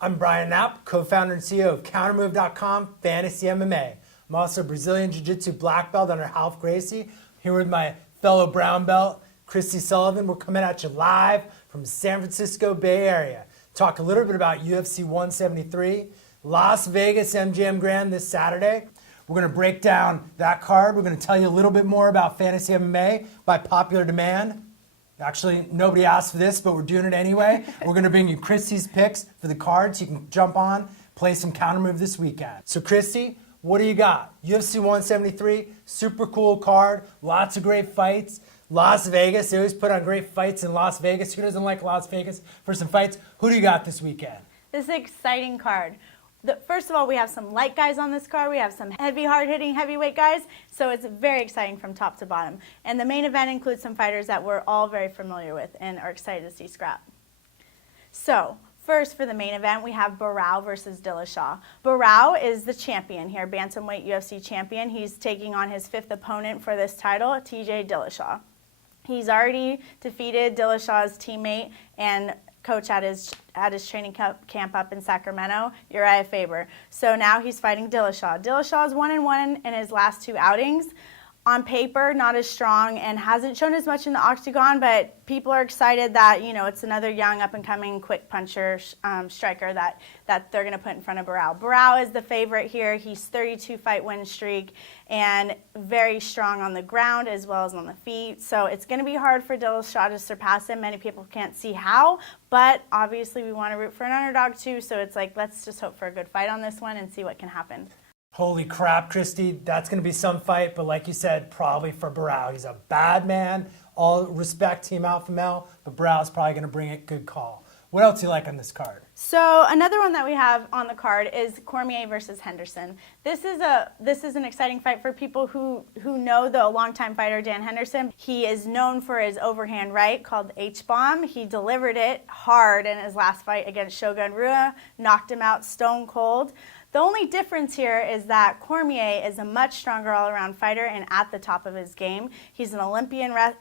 I'm Brian Knapp, co-founder and CEO of Kountermove.com, Fantasy MMA. I'm also a Brazilian Jiu-Jitsu black belt under Ralph Gracie. Here with my fellow brown belt, Christy Sullivan. We're coming at you live from San Francisco Bay Area. Talk a little bit about UFC 173, Las Vegas MGM Grand this Saturday. We're going to break down that card. We're going to tell you a little bit more about Fantasy MMA by popular demand. Actually, nobody asked for this, but we're doing it anyway. We're going to bring you Christy's picks for the cards. You can jump on, play some Kountermove this weekend. So, Christy, what do you got? UFC 173, super cool card, lots of great fights. Las Vegas, they always put on great fights in Las Vegas. Who doesn't like Las Vegas for some fights? Who do you got this weekend? This is an exciting card. First of all, we have some light guys on this card. We have some heavy, hard-hitting heavyweight guys. So it's very exciting from top to bottom. And the main event includes some fighters that we're all very familiar with and are excited to see scrap. So first, for the main event, we have Barao versus Dillashaw. Barao is the champion here, bantamweight UFC champion. He's taking on his fifth opponent for this title, TJ Dillashaw. He's already defeated Dillashaw's teammate and coach at his training camp up in Sacramento, Uriah Faber. So now he's fighting Dillashaw. Dillashaw is 1-1 in his last two outings. On paper, not as strong and hasn't shown as much in the octagon, but people are excited that, you know, it's another young up-and-coming quick puncher striker that they're going to put in front of Barao. Barao is the favorite here. He's 32-fight win streak and very strong on the ground as well as on the feet. So it's going to be hard for Dillashaw to surpass him. Many people can't see how, but obviously we want to root for an underdog too. So it's like, let's just hope for a good fight on this one and see what can happen. Holy crap, Christy, that's going to be some fight, but like you said, probably for Barao. He's a bad man. All respect, Team Alpha Male, but Barao's probably going to bring it. Good call. What else do you like on this card? So another one that we have on the card is Cormier versus Henderson. This is an exciting fight for people who know the longtime fighter Dan Henderson. He is known for his overhand right called H-bomb. He delivered it hard in his last fight against Shogun Rua, knocked him out stone cold. The only difference here is that Cormier is a much stronger all-around fighter and at the top of his game. He's an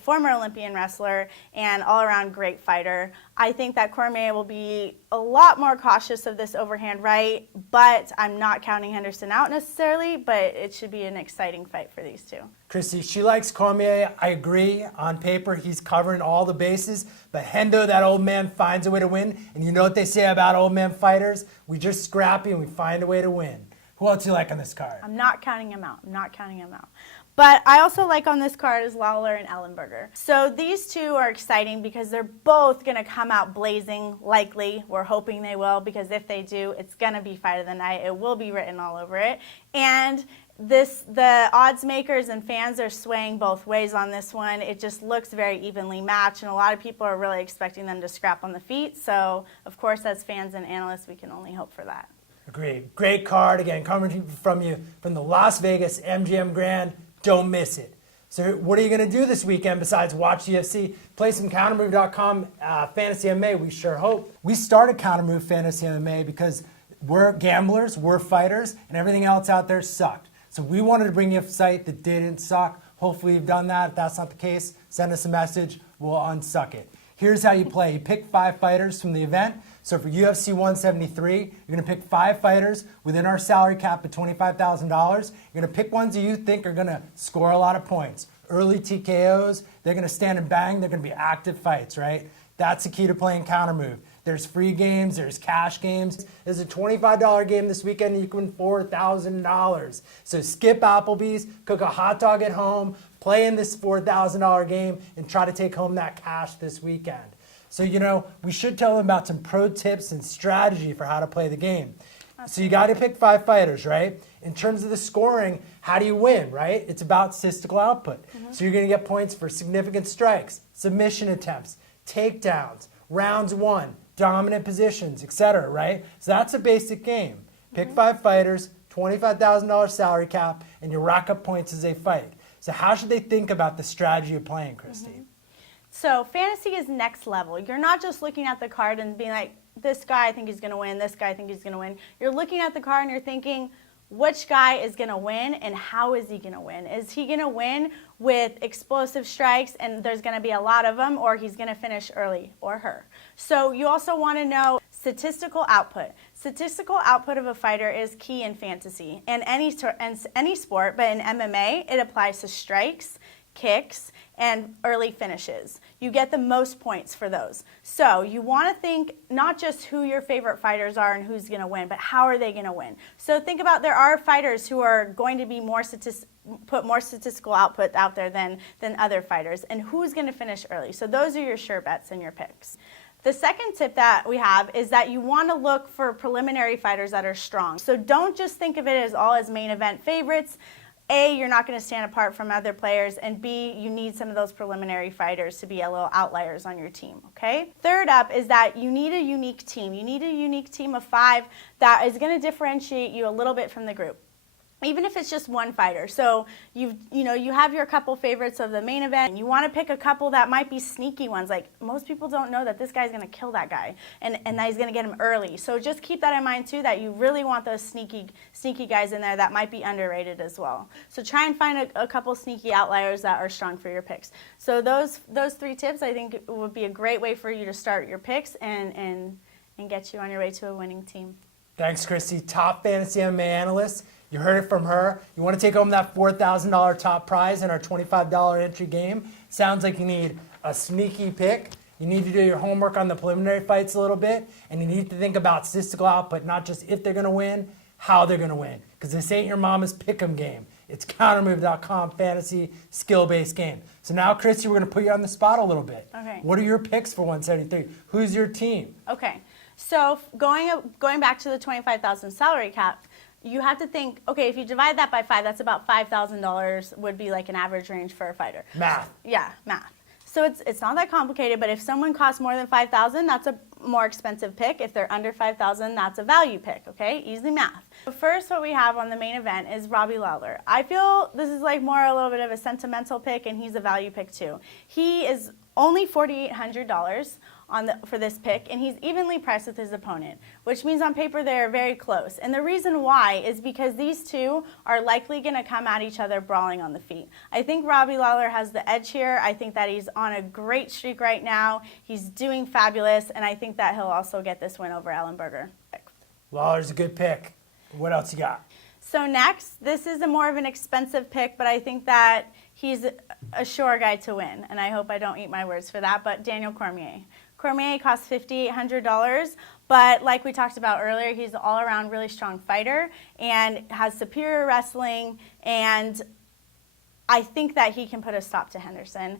former Olympian wrestler and all-around great fighter. I think that Cormier will be a lot more cautious of this overhand right, but I'm not counting Henderson out necessarily, but it should be an exciting fight for these two. Christy, she likes Cormier. I agree. On paper, he's covering all the bases, but Hendo, that old man, finds a way to win. And you know what they say about old man fighters? We just scrappy and we find a way to win. Who else do you like on this card? I'm not counting him out. But I also like on this card is Lawler and Ellenberger. So these two are exciting because they're both going to come out blazing, likely. We're hoping they will, because if they do, it's going to be fight of the night. It will be written all over it. And the odds makers and fans are swaying both ways on this one. It just looks very evenly matched, and a lot of people are really expecting them to scrap on the feet. So, of course, as fans and analysts, we can only hope for that. Agreed. Great card. Again, coming from you from the Las Vegas MGM Grand. Don't miss it. So what are you going to do this weekend besides watch UFC? Play some Kountermove.com Fantasy MMA, we sure hope. We started Kountermove Fantasy MMA because we're gamblers, we're fighters, and everything else out there sucked. So we wanted to bring you a site that didn't suck. Hopefully you've done that. If that's not the case, send us a message. We'll unsuck it. Here's how you play. You pick 5 fighters from the event. So for UFC 173, you're going to pick 5 fighters within our salary cap of $25,000. You're going to pick ones that you think are going to score a lot of points. Early TKOs, they're going to stand and bang. They're going to be active fights, right? That's the key to playing Kountermove. There's free games, there's cash games. There's a $25 game this weekend and you can win $4,000. So skip Applebee's, cook a hot dog at home, play in this $4,000 game, and try to take home that cash this weekend. So, you know, we should tell them about some pro tips and strategy for how to play the game. So you got to pick 5 fighters, right? In terms of the scoring, how do you win, right? It's about statistical output. So you're going to get points for significant strikes, submission attempts, takedowns, rounds won, dominant positions, etc., right? So that's a basic game. Pick 5 fighters, $25,000 salary cap, and you rack up points as they fight. So how should they think about the strategy of playing, Christy? So fantasy is next level. You're not just looking at the card and being like, this guy I think he's going to win, this guy I think he's going to win. You're looking at the card and you're thinking, which guy is going to win and how is he going to win? Is he going to win with explosive strikes and there's going to be a lot of them, or he's going to finish early, or her? So you also want to know Statistical output. Statistical output of a fighter is key in fantasy and any sport, but in MMA, it applies to strikes, kicks, and early finishes. You get the most points for those. So you want to think not just who your favorite fighters are and who's going to win, but how are they going to win. So think about there are fighters who are going to be put more statistical output out there than other fighters, and who's going to finish early. So those are your sure bets and your picks. The second tip that we have is that you want to look for preliminary fighters that are strong. So don't just think of it as all as main event favorites. A, you're not going to stand apart from other players, and B, you need some of those preliminary fighters to be a little outliers on your team, okay? Third up is that you need a unique team. You need a unique team of 5 that is going to differentiate you a little bit from the group, even if it's just one fighter. So you have your couple favorites of the main event, and you want to pick a couple that might be sneaky ones. Like, most people don't know that this guy's going to kill that guy and that he's going to get him early. So just keep that in mind too, that you really want those sneaky guys in there that might be underrated as well. So try and find a couple sneaky outliers that are strong for your picks. So those 3 tips, I think, would be a great way for you to start your picks and get you on your way to a winning team. Thanks, Christy. Top fantasy MMA analyst. You heard it from her. You want to take home that $4,000 top prize in our $25 entry game? Sounds like you need a sneaky pick. You need to do your homework on the preliminary fights a little bit, and you need to think about statistical output, not just if they're going to win, how they're going to win. Because this ain't your mama's pick'em game. It's Kountermove.com fantasy skill-based game. So now, Christy, we're going to put you on the spot a little bit. Okay. What are your picks for 173? Who's your team? Okay. So going back to the 25,000 salary cap, you have to think, okay, if you divide that by 5, that's about $5,000 would be like an average range for a fighter. Math. Yeah, math. So it's not that complicated, but if someone costs more than $5,000, that's a more expensive pick. If they're under $5,000, that's a value pick, okay? Easy math. So first, what we have on the main event is Robbie Lawler. I feel this is like more a little bit of a sentimental pick, and he's a value pick too. He is only $4,800 for this pick, and he's evenly priced with his opponent, which means on paper they're very close. And the reason why is because these two are likely going to come at each other brawling on the feet. I think Robbie Lawler has the edge here. I think that he's on a great streak right now. He's doing fabulous, and I think that he'll also get this win over Ellenberger. Lawler's a good pick. What else you got? So next, this is a more of an expensive pick, but I think that he's a sure guy to win, and I hope I don't eat my words for that, but Daniel Cormier. Cormier costs $5,800, but like we talked about earlier, he's an all-around really strong fighter and has superior wrestling, and I think that he can put a stop to Henderson.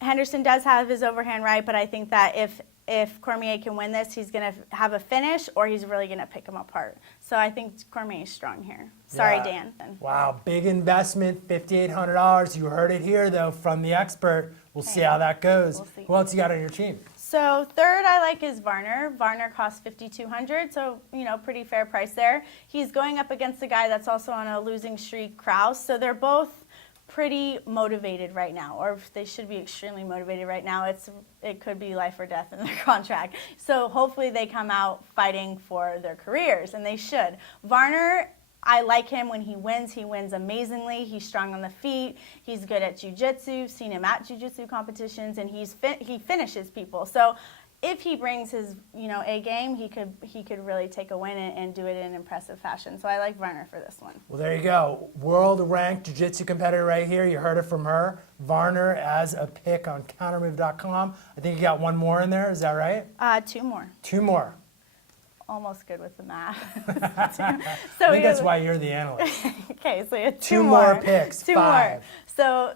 Henderson does have his overhand right, but I think that if Cormier can win this, he's going to have a finish or he's really going to pick him apart. So I think Cormier is strong here. Sorry, Yeah. Dan. Wow, big investment, $5,800. You heard it here, though, from the expert. We'll see how that goes. We'll see. Who else you got on your team? So third I like is Varner. Varner costs $5,200, so pretty fair price there. He's going up against a guy that's also on a losing streak, Kraus. So they're both pretty motivated right now, or they should be extremely motivated right now. It could be life or death in their contract. So hopefully they come out fighting for their careers, and they should. Varner, I like him when he wins. He wins amazingly. He's strong on the feet. He's good at jiu-jitsu. Seen him at jiu-jitsu competitions, and he finishes people. So if he brings his A game, he could really take a win and do it in impressive fashion. So I like Varner for this one. Well, there you go. World-ranked jiu-jitsu competitor right here. You heard it from her. Varner as a pick on Kountermove.com. I think you got one more in there. Is that right? 2 more. 2 more. Almost good with the math. I think that's why you're the analyst. Okay, so you have 2 more picks. 2 5. more. So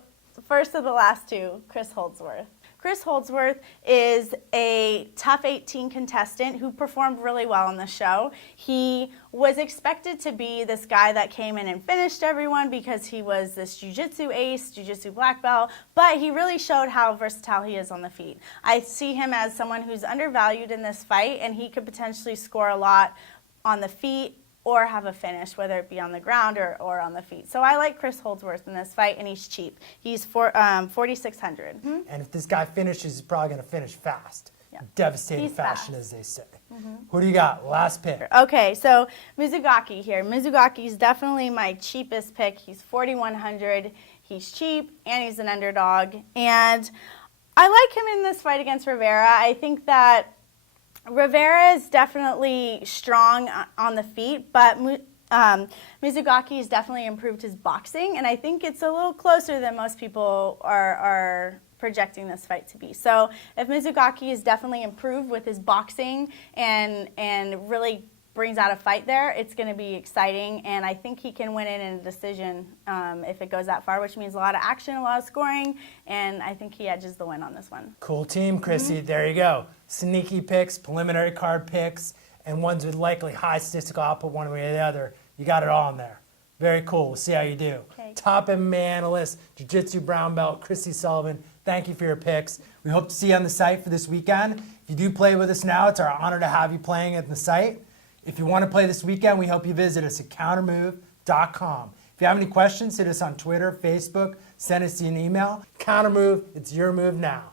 first of the last 2, Chris Holdsworth. Chris Holdsworth is a tough 18 contestant who performed really well on the show. He was expected to be this guy that came in and finished everyone because he was this jiu-jitsu ace, jiu-jitsu black belt, but he really showed how versatile he is on the feet. I see him as someone who's undervalued in this fight, and he could potentially score a lot on the feet or have a finish, whether it be on the ground or on the feet. So I like Chris Holdsworth in this fight, and he's cheap. He's $4,600. And if this guy finishes, he's probably going to finish fast. Yeah. Devastating He's fashion, fast. as they say. Who do you got? Last pick. Okay, so Mizugaki here. Mizugaki's definitely my cheapest pick. He's $4,100. He's cheap, and he's an underdog. And I like him in this fight against Rivera. I think that Rivera is definitely strong on the feet, but Mizugaki has definitely improved his boxing, and I think it's a little closer than most people are projecting this fight to be. So if Mizugaki is definitely improved with his boxing and really brings out a fight there, it's going to be exciting, and I think he can win it in a decision if it goes that far, which means a lot of action, a lot of scoring, and I think he edges the win on this one. Cool team, Chrissy. There you go. Sneaky picks, preliminary card picks, and ones with likely high statistical output one way or the other. You got it all in there. Very cool. We'll see how you do. Okay. Top MMA analyst, Jiu-Jitsu brown belt, Chrissy Sullivan. Thank you for your picks. We hope to see you on the site for this weekend. If you do play with us now, it's our honor to have you playing at the site. If you want to play this weekend, we hope you visit us at Kountermove.com. If you have any questions, hit us on Twitter, Facebook, send us an email. Kountermove, it's your move now.